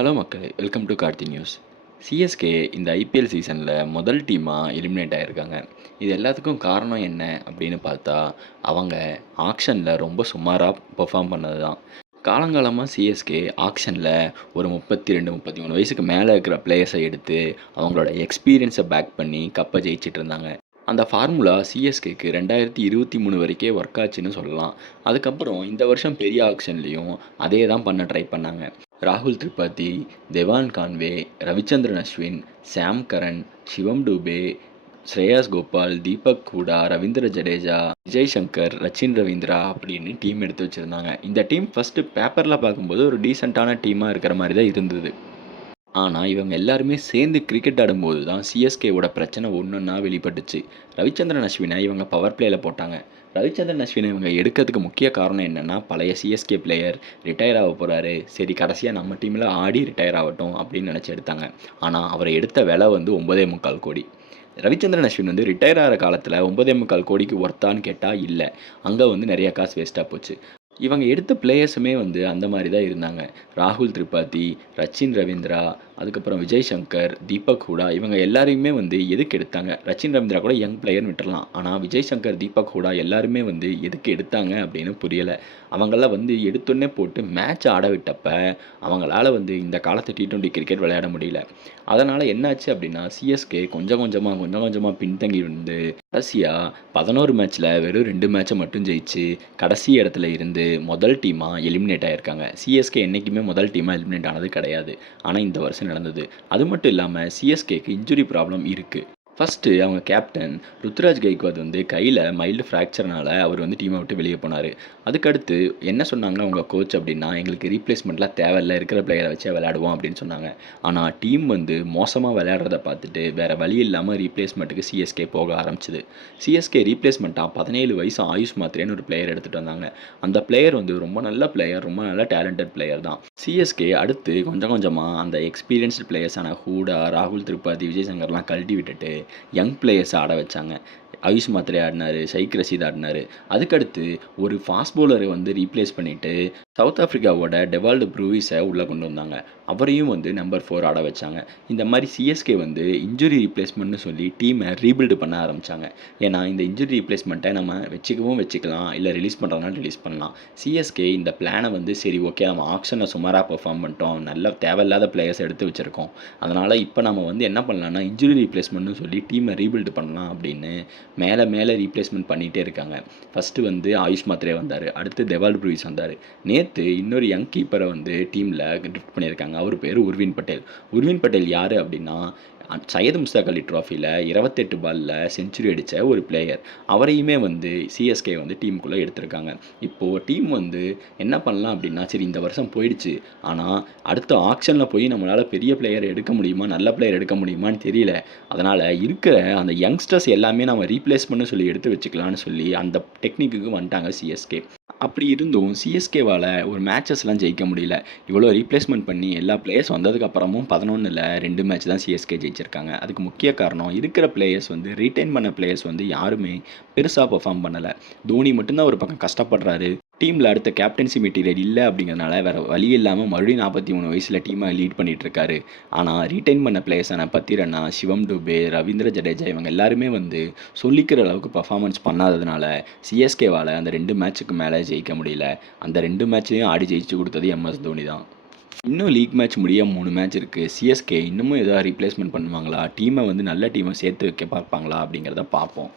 Hello மக்களே welcome to Karthi news CSK இந்த IPL சீசனில் முதல் டீமாக எலிமினேட் ஆகியிருக்காங்க இது எல்லாத்துக்கும் காரணம் என்ன அப்படின்னு பார்த்தா அவங்க ஆக்ஷனில் ரொம்ப சுமாராக பெர்ஃபார்ம் பண்ணது தான் காலங்காலமாக சிஎஸ்கே ஆக்ஷனில் ஒரு முப்பத்தி ரெண்டு முப்பத்தி மூணு வயசுக்கு மேலே இருக்கிற பிளேயர்ஸை எடுத்து அவங்களோட எக்ஸ்பீரியன்ஸை பேக் பண்ணி கப்பை ஜெயிச்சிட்டு இருந்தாங்க. அந்த ஃபார்முலா சிஎஸ்கேக்கு ரெண்டாயிரத்தி இருபத்தி மூணு வரைக்கே ஒர்க் ஆச்சுன்னு சொல்லலாம். அதுக்கப்புறம் இந்த வருஷம் பெரிய ஆக்ஷன்லேயும் அதே தான் பண்ண ட்ரை பண்ணாங்க. ராகுல் Tripathi Devon Conway Ravichandran Ashwin Sam Curran Shivam Dube Shreyas Gopal Deepak Hooda Ravindra Jadeja Vijay Shankar Rachin Ravindra அப்படின்னு டீம் எடுத்து வச்சுருந்தாங்க. இந்த டீம் ஃபஸ்ட்டு பேப்பரில் பார்க்கும்போது ஒரு டீசெண்டான டீமாக இருக்கிற மாதிரி தான் இருந்தது. ஆனால் இவங்க எல்லாருமே சேர்ந்து கிரிக்கெட் ஆடும்போது தான் சிஎஸ்கேவோட பிரச்சனை ஒன்றுன்னா வெளிப்பட்டுச்சு. ரவிச்சந்திரன் அஸ்வினை இவங்க பவர் பிளேயில் போட்டாங்க. ரவிச்சந்திரன் அஸ்வினை இவங்க எடுக்கிறதுக்கு முக்கிய காரணம் என்னென்னா பழைய சிஎஸ்கே பிளேயர் ரிட்டையர் ஆக போகிறாரு சரி கடைசியாக நம்ம டீமில் ஆடி ரிட்டையர் ஆகட்டும் அப்படின்னு நினச்சி எடுத்தாங்க. ஆனால் அவரை எடுத்த விலை வந்து ஒன்பதே முக்கால் கோடி. ரவிச்சந்திரன் அஸ்வின் வந்து ரிட்டையர் ஆகிற காலத்தில் ஒன்பதே முக்கால் கோடிக்கு ஒர்த்தான்னு கேட்டால் இல்லை. அங்கே வந்து நிறைய காசு வேஸ்ட்டாக போச்சு. இவங்க எடுத்த பிளேயர்ஸுமே வந்து அந்த மாதிரி தான் இருந்தாங்க. ராகுல் திரிபாதி ரச்சின் ரவீந்திரா அதுக்கப்புறம் விஜய் சங்கர் தீபக் ஹூடா இவங்க எல்லாரையுமே வந்து எதுக்கு எடுத்தாங்க? ரச்சின் ரவீந்திரா கூட யங் பிளேயர்னு விட்டுறலாம். ஆனால் விஜய் சங்கர் தீபக் ஹூடா எல்லாருமே வந்து எதுக்கு எடுத்தாங்க அப்படின்னு புரியலை. அவங்களாம் வந்து எடுத்தோடனே போட்டு மேட்ச் ஆட விட்டப்ப அவங்களால வந்து இந்த காலத்து டி ட்வெண்ட்டி கிரிக்கெட் விளையாட முடியல. அதனால் என்னாச்சு அப்படின்னா சிஎஸ்கே கொஞ்சம் கொஞ்சமாக கொஞ்சம் கொஞ்சமாக பின்தங்கி வந்து கடைசியாக பதினோரு மேட்ச்சில் வெறும் ரெண்டு மேட்சை மட்டும் ஜெயிச்சு கடைசி இடத்துல இருந்து முதல் டீமாக எலிமினேட் ஆகியிருக்காங்க சிஎஸ்கே என்றைக்குமே முதல் டீமாக எலிமினேட் ஆனது கிடையாது. ஆனால் இந்த வருஷம் நடந்தது. அது மட்டும் இல்லாமல் சிஎஸ்கேக்கு இன்ஜுரி ப்ராப்ளம் இருக்குது ஃபஸ்ட்டு அவங்க கேப்டன் ருத்ராஜ் கைக்வாத் வந்து கையில் மைல்டு ஃப்ராக்சர்னால் அவர் வந்து டீமை விட்டு வெளியே போனார். அதுக்கடுத்து என்ன சொன்னாங்க அவங்க கோச் அப்படின்னா எங்களுக்கு ரீப்ளேஸ்மெண்ட்லாம் தேவையில்ல இருக்கிற பிளேயரை வச்சே விளையாடுவோம் அப்படின்னு சொன்னாங்க. ஆனால் டீம் வந்து மோசமாக விளையாடுறத பார்த்துட்டு வேறு வழி இல்லாமல் ரீப்ளேஸ்மெண்ட்டுக்கு சிஎஸ்கே போக ஆரம்பிச்சிது. சிஎஸ்கே ரீப்ளேஸ்மெண்ட்டாக பதினேழு வயசு ஆயுஷ் மாத்திரேன்னு ஒரு பிளேயர் எடுத்துகிட்டு வந்தாங்க. அந்த பிளேயர் வந்து ரொம்ப நல்ல பிளேயர் ரொம்ப நல்ல டேலண்டட் பிளேயர் தான். சிஎஸ்கே அடுத்து கொஞ்சம் கொஞ்சமாக அந்த எக்ஸ்பீரியன்ஸ்டு பிளேயர்ஸான ஹூடா ராகுல் திரிபாதி விஜய் சங்கர்லாம் கழட்டி விட்டுட்டு யங் பிளேயர்ஸ் ஆட வச்சாங்க. ஆயுஷ் மாத்திரை ஆடினார் ஷைக் ரசீத் ஆடினார். அதுக்கடுத்து ஒரு ஃபாஸ்ட் பவுலரை வந்து ரீப்ளேஸ் பண்ணிவிட்டு சவுத் ஆஃப்ரிக்காவோட டெவால்டு ப்ரூவிஸை உள்ளே கொண்டு வந்தாங்க. அவரையும் வந்து நம்பர் ஃபோர் ஆட வச்சாங்க. இந்த மாதிரி சிஎஸ்கே வந்து இன்ஜுரி ரீப்ளேஸ்மெண்ட்னு சொல்லி டீமை ரீபில்டு பண்ண ஆரம்பித்தாங்க ஏன்னா இந்த இன்ஜுரி ரீப்ளேஸ்மெண்ட்டை நம்ம வச்சுக்கவும் வச்சுக்கலாம் இல்லை ரிலீஸ் பண்ணுறதுனால ரிலீஸ் பண்ணலாம். சிஎஸ்கே இந்த பிளானை வந்து சரி ஓகே நம்ம ஆக்ஷனை சுமாராக பெர்ஃபார்ம் பண்ணிட்டோம். நல்ல தேவையில்லாத பிளேயர்ஸ் எடுத்து வச்சுருக்கோம். அதனால் இப்போ நம்ம வந்து என்ன பண்ணலாம்னா இன்ஜுரி ரீப்ளேஸ்மெண்ட்னு சொல்லி டீமை ரீபில்டு பண்ணலாம் அப்படின்னு மேலே மேலே ரீப்ளேஸ்மெண்ட் பண்ணிகிட்டே இருக்காங்க. ஃபஸ்ட்டு வந்து ஆயுஷ் மாத்திரே வந்தார். அடுத்து தெவால் ப்ரூவிஸ் வந்தார். நேற்று இன்னொரு யங் கீப்பரை வந்து டீமில் ட்ரிஃப்ட் பண்ணியிருக்காங்க. அவர் பேர் உர்வின் பட்டேல். உர்வின் பட்டேல் யார் அப்படின்னா சையது முஸ்தாக் அலி ட்ராஃபியில் இருபத்தெட்டு பாலில் செஞ்சுரி அடித்த ஒரு பிளேயர் அவரையுமே வந்து சிஎஸ்கே வந்து டீமுக்குள்ளே எடுத்திருக்காங்க. இப்போது டீம் வந்து என்ன பண்ணலாம் அப்படின்னா சரி இந்த வருஷம் போயிடுச்சு. ஆனால் அடுத்த ஆக்ஷனில் போய் நம்மளால் பெரிய பிளேயர் எடுக்க முடியுமா நல்ல பிளேயர் எடுக்க முடியுமான்னு தெரியல. அதனால் இருக்கிற அந்த யங்ஸ்டர்ஸ் எல்லாமே நம்ம ரீப்ளேஸ் பண்ண சொல்லி எடுத்து வச்சுக்கலான்னு சொல்லி அந்த டெக்னிக்கு வந்துட்டாங்க சிஎஸ்கே அப்படி இருந்தும் சிஎஸ்கேவால் ஒரு மேட்சஸ்லாம் ஜெயிக்க முடியல. இவ்வளோ ரீப்ளேஸ்மெண்ட் பண்ணி எல்லா பிளேயர்ஸ் வந்ததுக்கப்புறமும் பதினொன்றில் ரெண்டு மேட்ச் தான் சிஎஸ்கே ஜெயிச்சிருக்காங்க. அதுக்கு முக்கிய காரணம் இருக்கிற பிளேயர்ஸ் வந்து ரீட்டைன் பண்ண பிளேயர்ஸ் வந்து யாருமே பெருசாக பெர்ஃபார்ம் பண்ணலை. தோனி மட்டும்தான் ஒரு பக்கம் கஷ்டப்படுறாரு. டீமில் அடுத்த கேப்டன்சி மெட்டீரியல் இல்லை அப்படிங்கிறதுனால வேறு வழி இல்லாமல் மறுபடியும் நாற்பத்தி மூணு வயசில் டீமை லீட் பண்ணிகிட்ருக்காரு ஆனால் ரீட்டைன் பண்ண பிளேயர்ஸான பத்திரண்ணா சிவம் டுபே ரவீந்திர ஜடேஜா இவங்க எல்லாருமே வந்து சொல்லிக்கிற அளவுக்கு பர்ஃபார்மன்ஸ் பண்ணாததுனால சிஎஸ்கேவால் அந்த ரெண்டு மேட்ச்சுக்கு மேலே ஜெயிக்க முடியல. அந்த ரெண்டு மேட்ச்லேயும் ஆடி ஜெயிச்சு கொடுத்தது எம்எஸ் தோனி தான். இன்னும் லீக் மேட்ச் முடிய மூணு மேட்ச் இருக்குது சிஎஸ்கே இன்னமும் எதாவது ரீப்ளேஸ்மெண்ட் பண்ணுவாங்களா? டீமை வந்து நல்ல டீமை சேர்த்து வைக்க பார்ப்பாங்களா? அப்படிங்கிறத பார்ப்போம்.